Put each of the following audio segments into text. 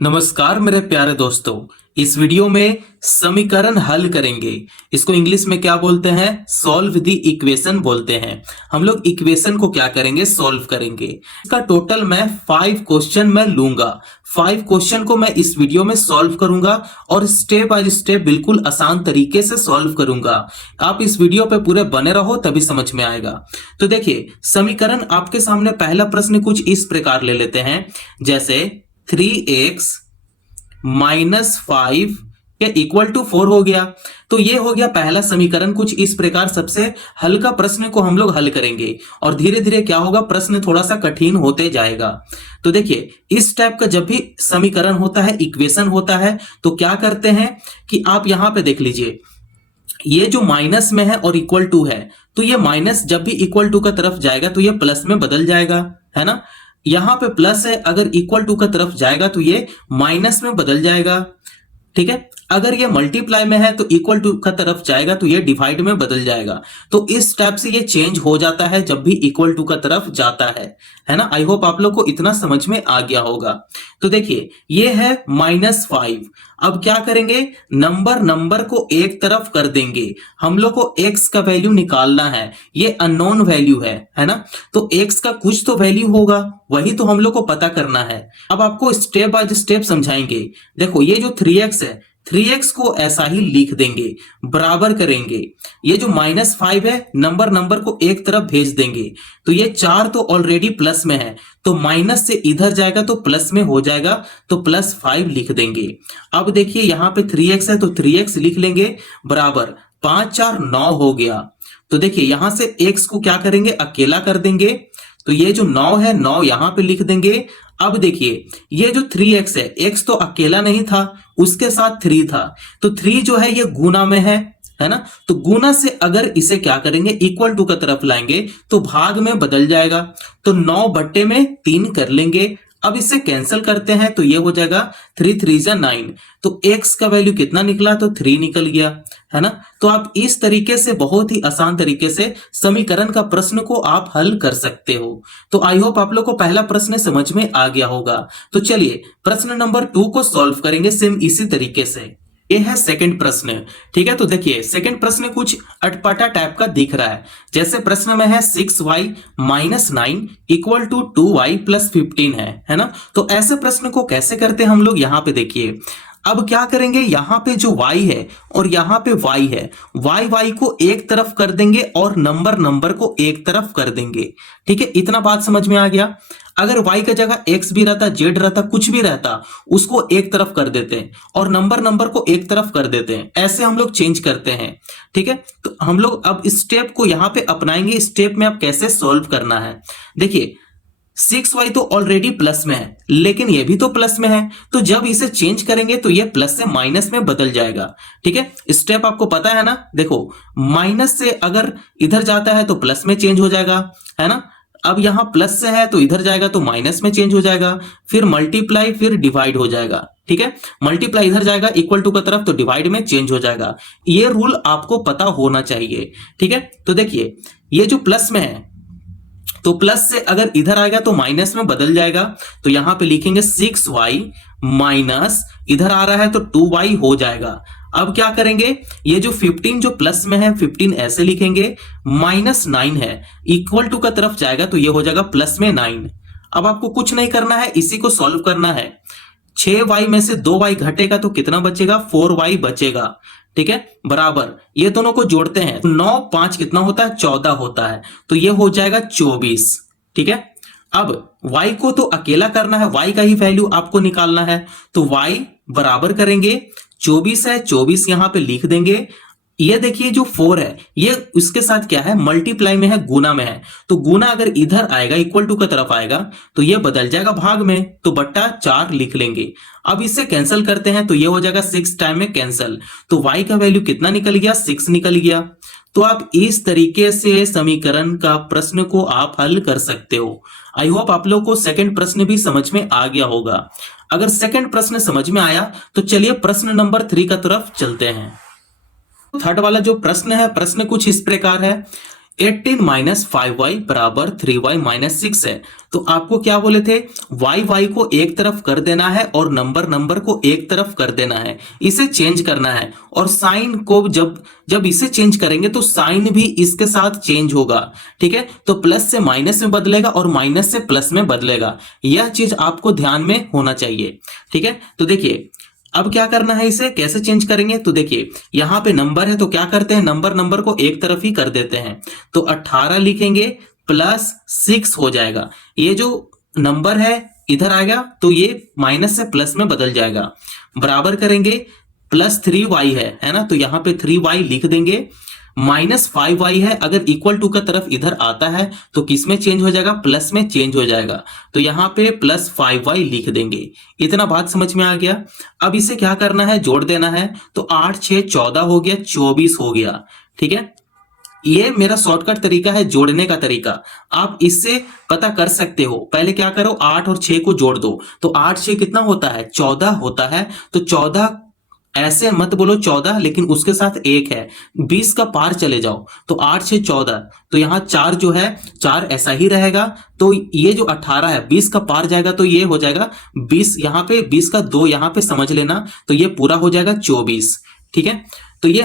नमस्कार मेरे प्यारे दोस्तों। इस वीडियो में समीकरण हल करेंगे। इसको इंग्लिश में क्या बोलते हैं? सॉल्व द इक्वेशन बोलते हैं। हम लोग इक्वेशन को क्या करेंगे? सॉल्व करेंगे। इसका टोटल मैं 5 क्वेश्चन मैं लूंगा। 5 क्वेश्चन को मैं इस वीडियो में सॉल्व करूंगा और स्टेप बाय स्टेप बिल्कुल आसान तरीके से सॉल्व करूंगा। आप इस वीडियो पे पूरे बने रहो तभी समझ में आएगा। तो देखिए, समीकरण आपके सामने पहला प्रश्न कुछ इस प्रकार ले लेते हैं, जैसे 3x माइनस 5 या इक्वल टू 4 हो गया। तो ये हो गया पहला समीकरण। कुछ इस प्रकार सबसे हल्का प्रश्न को हम लोग हल करेंगे और धीरे धीरे क्या होगा, प्रश्न थोड़ा सा कठिन होते जाएगा। तो देखिए, इस टाइप का जब भी समीकरण होता है, इक्वेशन होता है, तो क्या करते हैं कि आप यहां पे देख लीजिए, ये जो माइनस में है और इक्वल टू है, तो ये माइनस जब भी इक्वल टू का तरफ जाएगा तो ये प्लस में बदल जाएगा, है ना। यहां पे प्लस है, अगर इक्वल टू का तरफ जाएगा तो ये माइनस में बदल जाएगा, ठीक है। अगर ये मल्टीप्लाई में है तो इक्वल टू का तरफ जाएगा तो ये डिवाइड में बदल जाएगा। तो इस टाइप से ये चेंज हो जाता है जब भी इक्वल टू का तरफ जाता है ना। आई होप आप लोग को इतना समझ में आ गया होगा। तो देखिए, ये है -5। अब क्या करेंगे, नंबर को एक तरफ कर देंगे। हम लोग को x का वैल्यू निकालना है, ये अननोन वैल्यू है ना। तो x का कुछ तो वैल्यू होगा, वही तो हम लोग को पता करना है। अब आपको स्टेप बाय स्टेप समझाएंगे। देखो, ये जो 3x है, 3x को ऐसा ही लिख देंगे, बराबर करेंगे। ये जो -5 है, नंबर को एक तरफ भेज देंगे। तो ये 4 तो ऑलरेडी प्लस में है, तो माइनस से इधर जाएगा तो प्लस में हो जाएगा, तो +5 लिख देंगे। अब देखिए, यहां पे 3x है तो 3x लिख लेंगे, बराबर 5 4 9 हो गया। तो देखिए, यहां से x को क्या करेंगे, अकेला कर देंगे। तो ये जो 9 है, 9 यहां पे लिख देंगे। अब देखिए, ये जो 3x है, x तो अकेला नहीं था, उसके साथ 3 था, तो 3 जो है ये गुना में है ना। तो गुना से अगर इसे क्या करेंगे, इक्वल टू का तरफ लाएंगे तो भाग में बदल जाएगा। तो 9 बट्टे में 3 कर लेंगे। अब इसे कैंसिल करते हैं तो ये हो जाएगा 3 3 जा 9। तो x का वैल्यू कितना निकला, तो 3 निकल गया, है ना। तो आप इस तरीके से बहुत ही आसान तरीके से समीकरण का प्रश्न को आप हल कर सकते हो। तो आई होप आप लोग को पहला प्रश्न समझ में आ गया होगा। तो चलिए, प्रश्न नंबर 2 को सॉल्व करेंगे सेम इसी तरीके से। ये है सेकंड प्रश्न, ठीक है। तो देखिए, सेकंड प्रश्न कुछ अटपटा टाइप का दिख रहा है। जैसे प्रश्न में है 6y minus 9 equal to 2y plus 15 है ना। तो ऐसे प्रश्न को कैसे करते हैं हम लोग, यहां पे देखिए। अब क्या करेंगे, यहां पे जो y है और यहां पे y है, y को एक तरफ कर देंगे और नंबर को एक तरफ कर देंगे, ठीक है। इतना बात समझ में आ गया। अगर y का जगह x भी रहता, z रहता, कुछ भी रहता, उसको एक तरफ कर देते हैं और नंबर को एक तरफ कर देते हैं। ऐसे हम लोग चेंज करते हैं, ठीक है। तो हम लोग अब इस स्टेप को यहां पे अपनाएंगे। स्टेप में अब कैसे सॉल्व करना है, देखिए। 6y तो ऑलरेडी प्लस में है, लेकिन ये भी तो प्लस में है, तो जब इसे चेंज करेंगे तो ये प्लस से माइनस में बदल जाएगा, ठीक है। स्टेप आपको पता है ना। देखो, माइनस से अगर इधर जाता है तो प्लस में चेंज हो जाएगा, है ना। अब यहां प्लस से है तो इधर जाएगा तो माइनस में चेंज हो जाएगा, फिर मल्टीप्लाई, फिर डिवाइड हो जाएगा, ठीक है। मल्टीप्लाई इधर जाएगा इक्वल टू का तरफ, तो डिवाइड में चेंज हो जाएगा। ये रूल आपको पता होना चाहिए, ठीक है। तो देखिए, ये जो प्लस में है, तो प्लस से अगर इधर आएगा तो माइनस में बदल जाएगा। तो यहां पे लिखेंगे 6y माइनस, इधर आ रहा है तो 2y हो जाएगा। अब क्या करेंगे, ये जो 15 जो प्लस में है, 15 ऐसे लिखेंगे, -9 है, इक्वल टू का तरफ जाएगा तो ये हो जाएगा प्लस में 9। अब आपको कुछ नहीं करना है, इसी को सॉल्व करना है। 6y में से 2y घटेगा तो कितना बचेगा, 4y बचेगा, ठीक है। बराबर, ये दोनों को जोड़ते हैं, 9 5 कितना होता है, 14 होता है, तो ये हो जाएगा 24, ठीक है। अब y को तो अकेला करना है, y का ही वैल्यू आपको निकालना है। तो y बराबर करेंगे, 24 है, 24 यहां पे लिख देंगे। ये देखिए, जो 4 है, ये उसके साथ क्या है, मल्टीप्लाई में है, गुना में है। तो गुना अगर इधर आएगा, इक्वल टू का तरफ आएगा, तो ये बदल जाएगा भाग में, तो बट्टा 4 लिख लेंगे। अब इससे कैंसिल करते हैं तो ये हो जाएगा 6 टाइम में कैंसिल। तो y का वैल्यू कितना निकल गया, 6 निकल गया। तो आप इस तरीके से समीकरण का प्रश्न को आप हल कर सकते हो। आई होप आप लोग को सेकंड प्रश्न भी समझ में आ गया होगा। अगर सेकंड प्रश्न समझ में आया तो चलिए प्रश्न नंबर 3 का तरफ चलते हैं। थर्ड वाला जो प्रश्न है, प्रश्न कुछ इस प्रकार है। 18 माइनस 5y बराबर 3y माइनस 6 है। तो आपको क्या बोले थे, y को एक तरफ कर देना है और नंबर को एक तरफ कर देना है, इसे चेंज करना है। और साइन को जब जब इसे चेंज करेंगे तो साइन भी इसके साथ चेंज होगा, ठीक है। तो प्लस से माइनस में बदलेगा और माइनस से प्लस में बदलेगा, यह चीज आपको ध्यान में होना चाहिए, ठीक है। तो देखिए अब क्या करना है, इसे कैसे चेंज करेंगे। तो देखिए यहां पे नंबर है तो क्या करते हैं, नंबर को एक तरफ ही कर देते हैं। तो 18 लिखेंगे प्लस 6 हो जाएगा। ये जो नंबर है इधर आ गया तो ये माइनस से प्लस में बदल जाएगा। बराबर करेंगे प्लस 3y है ना, तो यहां पे 3y लिख देंगे। माइनस 5y है, अगर इक्वल टू का तरफ इधर आता है तो किस में चेंज हो जाएगा, प्लस में चेंज हो जाएगा। तो यहां पे प्लस 5y लिख देंगे। इतना बात समझ में आ गया। अब इसे क्या करना है, जोड़ देना है। तो 8 6 14 हो गया, 24 हो गया, ठीक है। ये मेरा शॉर्टकट तरीका है जोड़ने का तरीका, आप इससे पता कर सकते हो। पहले क्या करो, 8 और 6 को जोड़ दो। तो 8 6 कितना होता है, 14 होता है। तो 14 ऐसे मत बोलो 14, लेकिन उसके साथ 1 है, 20 का पार चले जाओ। तो 8 6 14, तो यहाँ 4 जो है 4 ऐसा ही रहेगा। तो ये जो 18 है 20 का पार जाएगा तो ये हो जाएगा 20, यहाँ पे 20 का 2 यहाँ पे समझ लेना, तो ये पूरा हो जाएगा 24, ठीक है। तो ये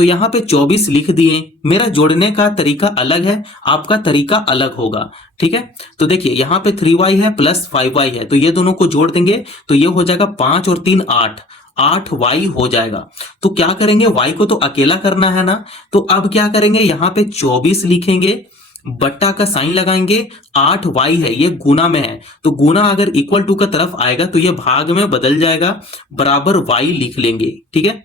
यहाँ पे 24 लिख दिए। मेरा जोड़ने का तरीका अलग है, आपका तरीका अलग होगा, ठीक है। तो देखिए यहाँ पे 3y है प्लस 5y है, तो ये दोनों को जोड़ देंगे तो ये हो जाएगा 5 और 3 8, 8y हो जाएगा। तो क्या करेंगे, y को तो अकेला करना है ना, तो अब क्या करेंगे, यहाँ पे 24 लिखेंगे, बट्टा का साइन लगाएंगे, 8y है ये गुना में है, तो गुना अगर इक्वल टू का तरफ आएगा तो ये भाग में बदल जाएगा, बराबर y लिख लेंगे, ठीक है।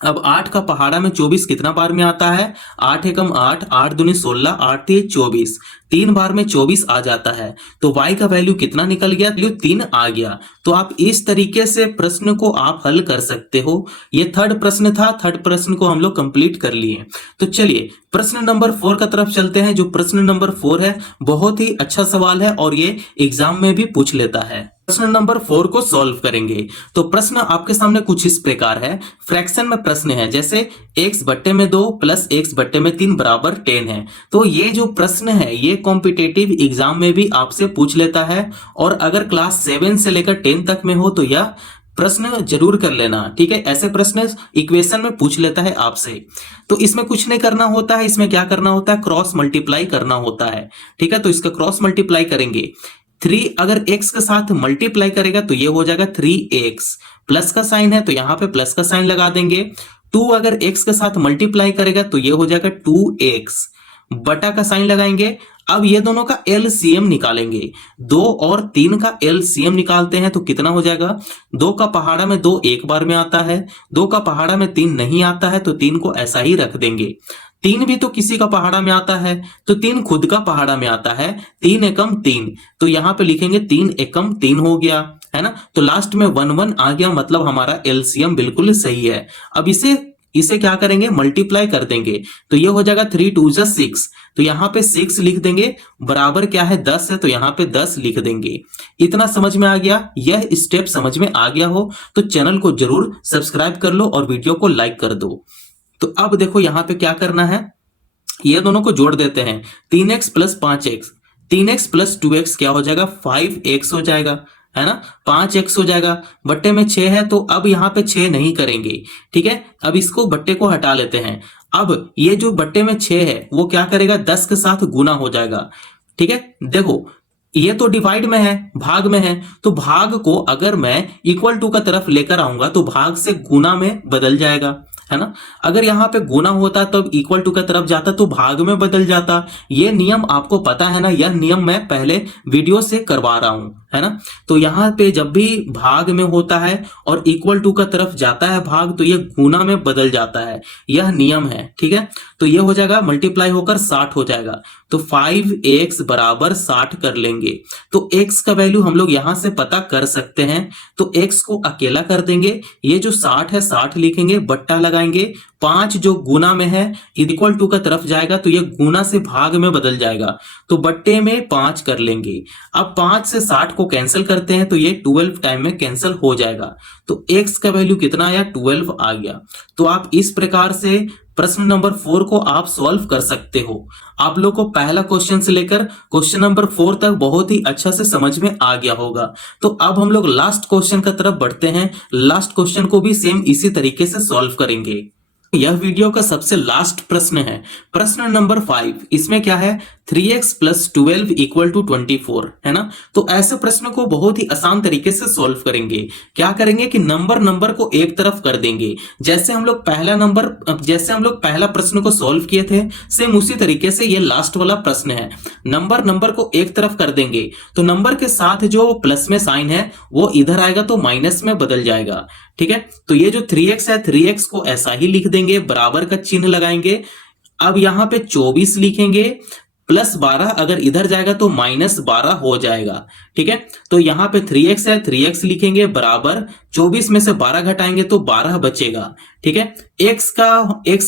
अब 8 का पहाड़ा में 24 कितना बार में आता है, 8 एकम 8, 8 दूनी 16, 8 3 24, 3 बार में 24 आ जाता है। तो y का वैल्यू कितना निकल गया, 3 आ गया। तो आप इस तरीके से प्रश्न को आप हल कर सकते हो। ये थर्ड प्रश्न था, थर्ड प्रश्न को हम लोग कंप्लीट कर लिए। तो चलिए प्रश्न नंबर 4 का तरफ चलते हैं। जो प्रश्न नंबर 4 है बहुत ही अच्छा सवाल है और ये एग्जाम में भी पूछ लेता है। प्रश्न नंबर 4 को सॉल्व करेंगे। तो प्रश्न आपके सामने कुछ इस प्रकार है, फ्रैक्शन में प्रश्न है, जैसे x बट्टे में 2 प्लस x बट्टे में 3 बराबर 10 है। तो ये जो प्रश्न है ये कॉम्पिटेटिव एग्जाम में भी आपसे पूछ लेता है, और अगर क्लास 7 से लेकर 10 तक में हो तो यह प्रश्न जरूर कर लेना, ठीक है। ऐसे प्रश्न इक्वेशन में पूछ लेता है आपसे। तो इसमें कुछ नहीं करना होता है, इसमें क्या करना होता है, क्रॉस मल्टीप्लाई करना होता है, ठीक है। तो इसका क्रॉस मल्टीप्लाई करेंगे, 3 अगर x के साथ मल्टीप्लाई करेगा तो ये हो जाएगा 3x, प्लस का साइन है तो यहाँ पे प्लस का साइन लगा देंगे। 2 अगर x के साथ मल्टीप्लाई करेगा तो ये हो जाएगा 2x, बटा का साइन लगाएंगे। अब ये दोनों का एलसीएम निकालेंगे, 2 और 3 का एलसीएम निकालते हैं तो कितना हो जाएगा, 2 का पहाड़ा में 2 एक बार में आता है, 2 का पहाड़ा में 3 नहीं आता है, तो 3 को ऐसा ही रख देंगे। 3 भी तो किसी का पहाड़ा में आता है, तो 3 खुद का पहाड़ा में आता है, 3 एकम 3, तो यहाँ पे लिखेंगे 3 एकम 3 हो गया, है ना। तो लास्ट में 1 1 आ गया, मतलब हमारा एलसीएम बिल्कुल सही है। अब इसे क्या करेंगे, मल्टीप्लाई कर देंगे, तो ये हो जाएगा 3 2 6, तो यहाँ पे 6 लिख देंगे, बराबर क्या है 10 है, तो यहाँ पे 10 लिख देंगे। इतना समझ में आ गया, यह स्टेप समझ में आ गया हो तो चैनल को जरूर सब्सक्राइब कर लो और वीडियो को लाइक कर दो। तो अब देखो यहाँ पे क्या करना है, ये दोनों को जोड़ देते हैं, 3x plus 5x, 3x plus 2x क्या हो जाएगा, 5x हो जाएगा, है ना। 5x हो जाएगा, बट्टे में 6 है तो अब यहाँ पे 6 नहीं करेंगे, ठीक है। अब इसको बट्टे को हटा लेते हैं। अब ये जो बट्टे में 6 है वो क्या करेगा, 10 के साथ गुना हो जाएगा, ठीक है। देखो ये तो डिवाइड में है, भाग में है, तो भाग को अगर मैं इक्वल टू का तरफ लेकर आऊंगा तो भाग से गुना में बदल जाएगा, है ना। अगर यहाँ पे गुना होता तो इक्वल टू का तरफ जाता तो भाग में बदल जाता। ये नियम आपको पता है ना, यह नियम मैं पहले वीडियो से करवा रहा हूं, है ना। तो यहाँ पे जब भी भाग में होता है और इक्वल टू का तरफ जाता है भाग, तो ये गुना में बदल जाता है, यह नियम है, ठीक है। तो ये हो जाएगा मल्टीप्लाई होकर 60 हो जाएगा, तो 5x बराबर 60 कर लेंगे। तो x का वैल्यू हम लोग यहां से पता कर सकते हैं, तो x को अकेला कर देंगे, ये जो 60 है 60 लिखेंगे, बट्टा लगाएंगे, 5 जो गुना में है इक्वल टू का तरफ जाएगा तो ये गुना से भाग में बदल जाएगा, तो बट्टे में 5 कर लेंगे। अब 5 से 60 को कैंसिल करते हैं तो ये 12 टाइम में कैंसिल हो जाएगा, तो x का वैल्यू कितना आया, 12 आ गया। तो आप इस प्रकार से प्रश्न नंबर 4 को आप सॉल्व कर सकते हो। आप लोग को पहला क्वेश्चन से लेकर क्वेश्चन नंबर 4 तक बहुत ही अच्छा से समझ में आ गया होगा। तो अब हम लोग लास्ट क्वेश्चन की तरफ बढ़ते हैं। लास्ट क्वेश्चन को भी सेम इसी तरीके से सॉल्व करेंगे। यह वीडियो का सबसे लास्ट प्रश्न है, प्रश्न नंबर 5। इसमें क्या है, 3x प्लस 12 इक्वल टू 24 है ना। तो ऐसे प्रश्न को बहुत ही आसान तरीके से सॉल्व करेंगे। क्या करेंगे कि नंबर को एक तरफ कर देंगे। जैसे हम लोग पहला प्रश्न को सॉल्व किए थे, सेम उसी तरीके से ये लास्ट वाला प्रश्न है। नंबर को एक तरफ कर देंगे तो नंबर के साथ जो प्लस में साइन है वो इधर आएगा तो माइनस में बदल जाएगा। ठीक है, तो ये जो 3x है 3x को ऐसा ही लिख देंगे, बराबर का चिन्ह लगाएंगे। अब यहां पे 24 लिखेंगे, प्लस 12 अगर इधर जाएगा तो माइनस 12 हो जाएगा। ठीक है, तो यहां पे 3x है 3x लिखेंगे, बराबर 24 में से 12 घटाएंगे तो 12 बचेगा। ठीक है, x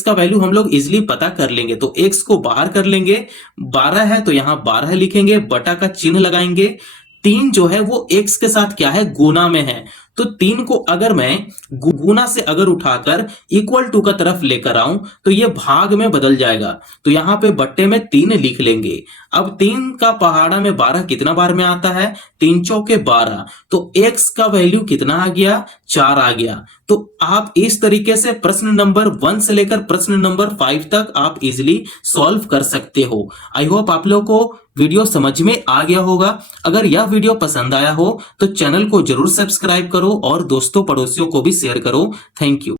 का वैल्यू हम लोग इजिली पता कर लेंगे, तो x को बाहर कर लेंगे। 12 है तो यहां 12 लिखेंगे, बटा का चिन्ह लगाएंगे। 3 जो है वो x के साथ क्या है, गुना में है। तो 3 को अगर मैं गुना से अगर उठाकर इक्वल टू का तरफ लेकर आऊं तो ये भाग में बदल जाएगा। तो यहां पे बट्टे में 3 लिख लेंगे। अब 3 का पहाड़ा में 12 कितना बार में आता है, 3 चौके 12। तो x का वैल्यू कितना आ गया, 4 आ गया। तो आप इस तरीके से प्रश्न नंबर 1 से लेकर प्रश्न नंबर 5 तक आप इजिली सॉल्व कर सकते हो। आई होप आप लोगों को वीडियो समझ में आ गया होगा। अगर यह वीडियो पसंद आया हो तो चैनल को जरूर सब्सक्राइब करो और दोस्तों पड़ोसियों को भी शेयर करो। Thank you.